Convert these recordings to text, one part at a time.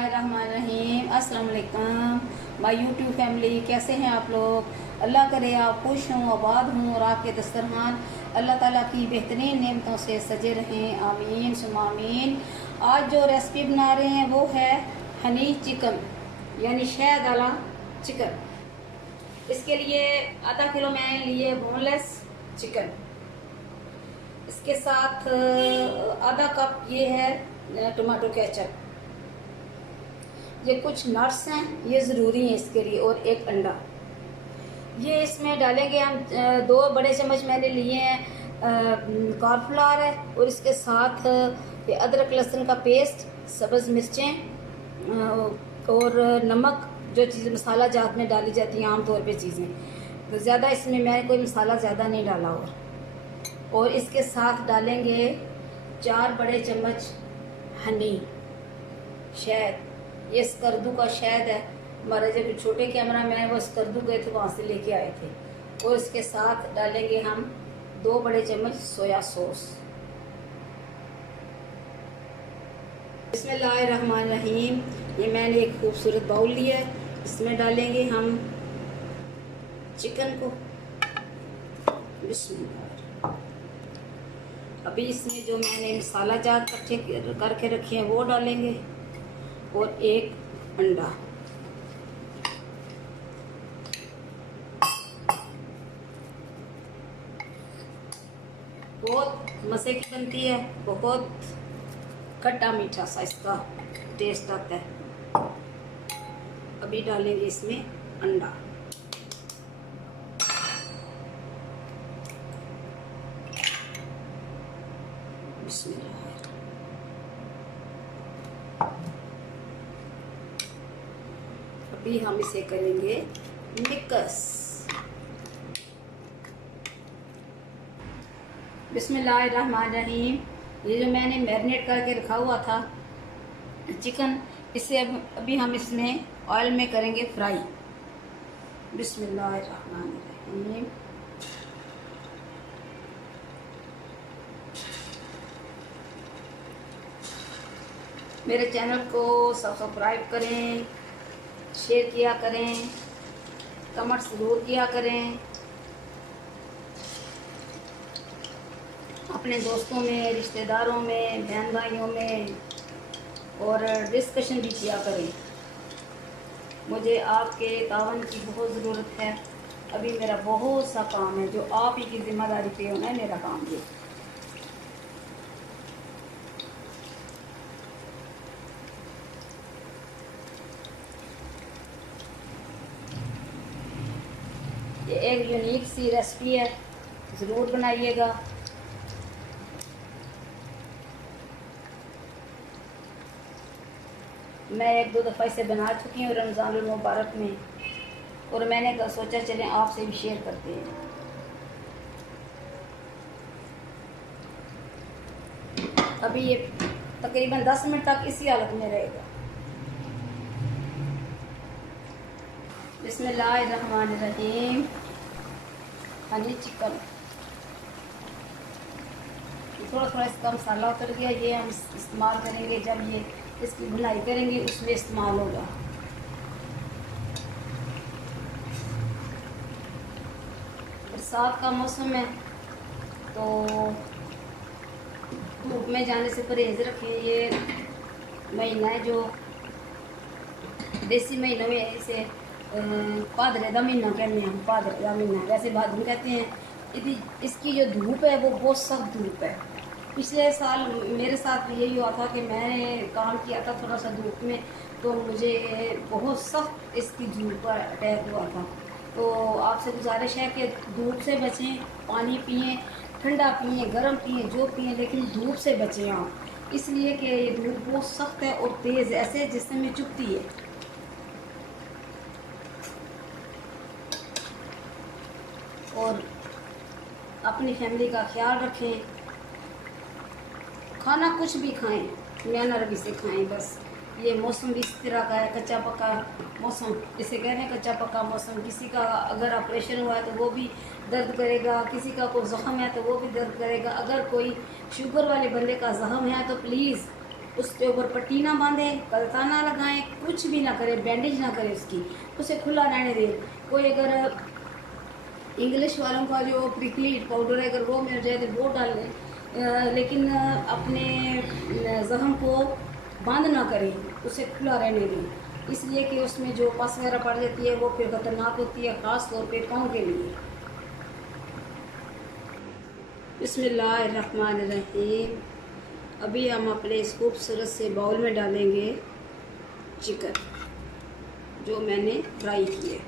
बिस्मिल्लाहिर्रहमानिर्रहीम। अस्सलाम वालेकुम माय यूट्यूब फैमिली, कैसे हैं आप लोग। अल्लाह करे आप खुश हों, आबाद हों और आपके दस्तरखान अल्लाह ताला की बेहतरीन नेमतों से सजे रहें, आमीन सुम्मा आमीन। आज जो रेसिपी बना रहे हैं वो है हनी चिकन, यानी शहद वाला चिकन। इसके लिए आधा किलो मैंने लिए बोनलेस चिकन। इसके साथ आधा कप ये है टमाटो केचप। ये कुछ नट्स हैं, ये ज़रूरी हैं इसके लिए, और एक अंडा। ये इसमें डालेंगे हम 2 बड़े चम्मच मैंने लिए हैं कॉर्नफ्लावर है, और इसके साथ ये अदरक लहसुन का पेस्ट, सब्ज़ मिर्चें और नमक, जो चीज़ मसाला जात में डाली जाती हैं आम तौर पे चीज़ें, तो ज़्यादा इसमें मैंने कोई मसाला ज़्यादा नहीं डाला। और इसके साथ डालेंगे 4 बड़े चम्मच हनी शहद। ये स्कर्दू का शहद है, हमारे जब छोटे कैमरा मैन वो स्कर्दू गए थे वहाँ से लेके आए थे। और इसके साथ डालेंगे हम 2 बड़े चम्मच सोया सॉस। बिस्मिल्लाहिर्रहमानिर्रहीम। ये मैंने एक खूबसूरत बाउल लिया है, इसमें डालेंगे हम चिकन को। बिस्मिल्लाह। अभी इसमें जो मैंने मसाला जात इकट्ठे करके रखे हैं वो डालेंगे, और एक अंडा। बहुत मज़े की बनती है, बहुत खट्टा मीठा सा इसका टेस्ट आता है। अभी डालेंगे इसमें अंडा। बिस्मिल्लाह। अभी हम इसे करेंगे मिक्स। बिस्मिल्लाहिर्रहमानिर्रहीम। ये जो मैंने मैरिनेट करके रखा हुआ था चिकन, इसे अभी हम इसमें ऑयल में करेंगे फ्राई। बिस्मिल्लाहिर्रहमानिर्रहीम। मेरे चैनल को सब्सक्राइब करें, शेयर किया करें, कमेंट्स ज़रूर किया करें, अपने दोस्तों में, रिश्तेदारों में, बहन भाइयों में, और डिस्कशन भी किया करें। मुझे आपके तावन की बहुत ज़रूरत है। अभी मेरा बहुत सा काम है जो आप ही की ज़िम्मेदारी पे होना है, मेरा काम ये। ये एक यूनिक सी रेसिपी है, ज़रूर बनाइएगा। मैं 1-2 दफ़ा इसे बना चुकी हूँ रमज़ान मुबारक में, और मैंने सोचा चलें आपसे भी शेयर करते हैं। अभी ये तकरीबन 10 मिनट तक इसी हालत में रहेगा। बिस्मिल्लाहिर्रहमानिर्रहीम। हनी चिकन थोड़ा थोड़ा इसका मसाला उतर गया, ये हम इस्तेमाल करेंगे जब ये इसकी भुनाई करेंगे उसमें इस्तेमाल होगा। बरसात का मौसम है तो धूप में जाने से परहेज रखें। ये महीना है जो देसी महीना में इसे पादरे का महीना कहते हैं, पादरे का महीना, वैसे भादर कहते हैं। इसकी जो धूप है वो बहुत सख्त धूप है। पिछले साल मेरे साथ भी यही हुआ था कि मैंने काम किया था थोड़ा सा धूप में, तो मुझे बहुत सख्त इसकी धूप पर अटैक हुआ था। तो आपसे गुजारिश है कि धूप से बचें, पानी पिएं, ठंडा पिएं, गर्म पिएं, जो पिएं, लेकिन धूप से बचें आप, इसलिए कि ये धूप बहुत सख्त है और तेज़, ऐसे जिस्म में चुभती है। और अपनी फैमिली का ख्याल रखें। खाना कुछ भी खाएं, नैना रवि से खाएं। बस ये मौसम भी इस तरह का है, कच्चा पक्का मौसम, इसे कह रहे हैं कच्चा पक्का मौसम। किसी का अगर ऑपरेशन हुआ है तो वो भी दर्द करेगा, किसी का कोई ज़ख़म है तो वो भी दर्द करेगा। अगर कोई शुगर वाले बंदे का ज़ख़म है तो प्लीज़ उसके ऊपर पट्टी ना बांधे, कलता ना लगाएं, कुछ भी ना करें, बैंडेज ना करें उसकी, उसे खुला रहने दें। कोई अगर इंग्लिश वालों का जो प्रिकली पाउडर है अगर वो मिल जाए तो वो डाल लें, लेकिन अपने ज़ख्म को बंद ना करें, उसे खुला रहने दें, इसलिए कि उसमें जो पस वगैरह पड़ जाती है वो फिर ख़तरनाक होती है, ख़ास तौर पे पाँव के लिए। बिस्मिल्लाहिर्रहमानिर्रहीम। अभी हम अपने इस खूबसूरत से बाउल में डालेंगे चिकन जो मैंने फ्राई किए।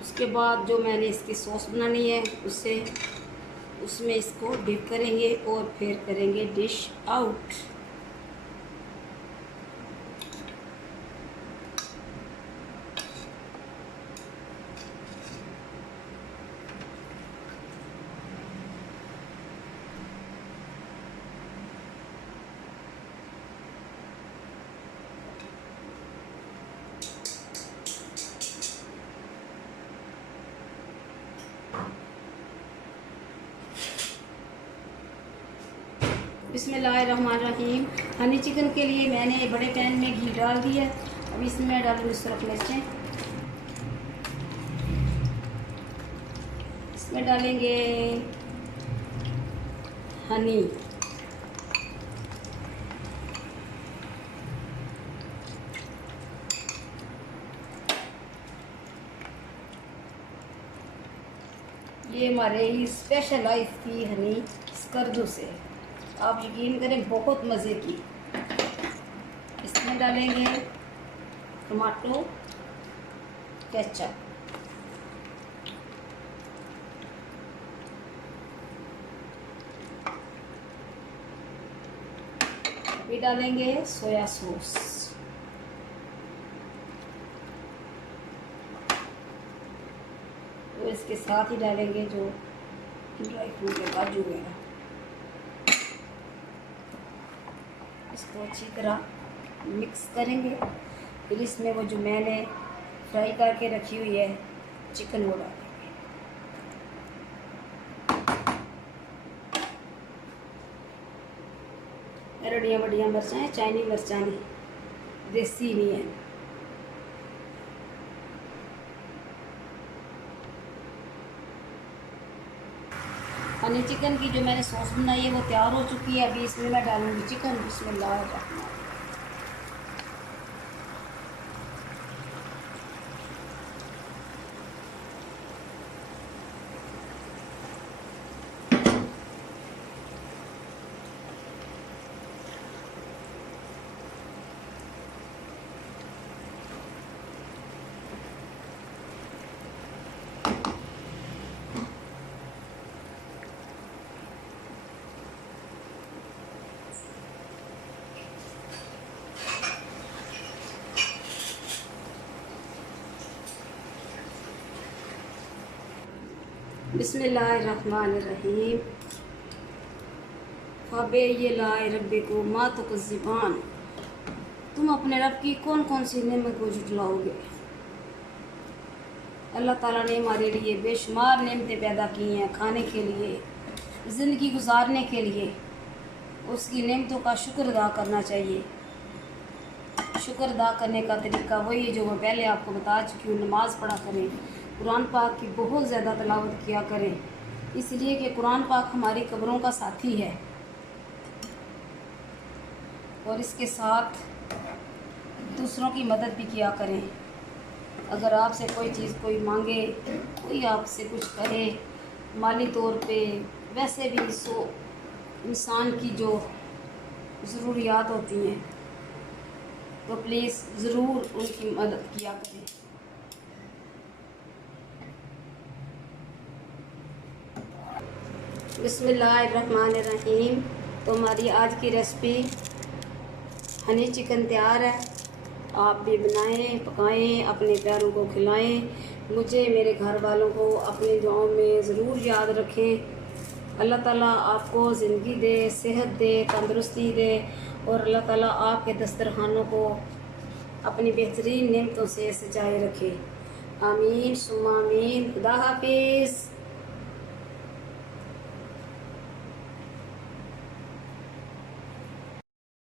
उसके बाद जो मैंने इसकी सॉस बनानी है उसमें इसको डिप करेंगे और फिर करेंगे डिश आउट। बिस्मिल्लाहिर्रहमानिर्रहीम। हनी चिकन के लिए मैंने बड़े पैन में घी डाल दिया। अब इसमें डालूंगी सुरख मिर्चें, इसमें डालेंगे हनी, ये हमारे ही स्पेशलाइज की हनी स्कर्दू से, आप यकीन करें बहुत मज़े की। इसमें डालेंगे टमाटो केचप, अभी डालेंगे सोया सॉस, तो इसके साथ ही डालेंगे जो ड्राई फ्रूट है, काजू वगैरह। इसको अच्छी तरह मिक्स करेंगे, फिर इसमें वो जो मैंने फ्राई करके रखी हुई है चिकन वो डालेंगे। बड़िया बड़िया मिर्चा है, चाइनीज मिर्चा नहीं, देसी नहीं है। हनी चिकन की जो मैंने सॉस बनाई है वो तैयार हो चुकी है। अभी इसमें मैं डालूंगी चिकन। बिस्मिल्लाहिर्रहमानिर्रहीम। बिस्मिल्लाहिर्रहमानिर्रहीम। फ़बे ये लाए रब्बे को माँ तो ज़िबान, तुम अपने रब की कौन कौन सी नेमत को जुटलाओगे। अल्लाह ताला ने हमारे लिए बेशुमार नेमतें पैदा की हैं, खाने के लिए, ज़िंदगी गुजारने के लिए। उसकी नेमतों का शुक्र अदा करना चाहिए। शुक्र अदा करने का तरीका वही है जो मैं पहले आपको बता चुकी हूँ। नमाज़ पढ़ा करें, कुरान पाक की बहुत ज़्यादा तिलावत किया करें, इसलिए कि कुरान पाक हमारी कब्रों का साथी है। और इसके साथ दूसरों की मदद भी किया करें। अगर आपसे कोई चीज़ कोई मांगे, कोई आपसे कुछ कहे माली तौर पे, वैसे भी सो इंसान की जो ज़रूरियात होती हैं तो प्लीज़ ज़रूर उनकी मदद किया करें। बिस्मिल्लाहिर्रहमानिर्रहीम। तो हमारी आज की रेसिपी हनी चिकन तैयार है। आप भी बनाएं, पकाएं, अपने प्यारों को खिलाएं। मुझे, मेरे घर वालों को अपने दुआओं में ज़रूर याद रखें। अल्लाह ताला आपको ज़िंदगी दे, सेहत दे, तंदुरुस्ती दे और अल्लाह ताला आपके दस्तरखानों को अपनी बेहतरीन नेमतों से सजाए रखे। आमीन सुम्मा आमीन। खुदा हाफिज़।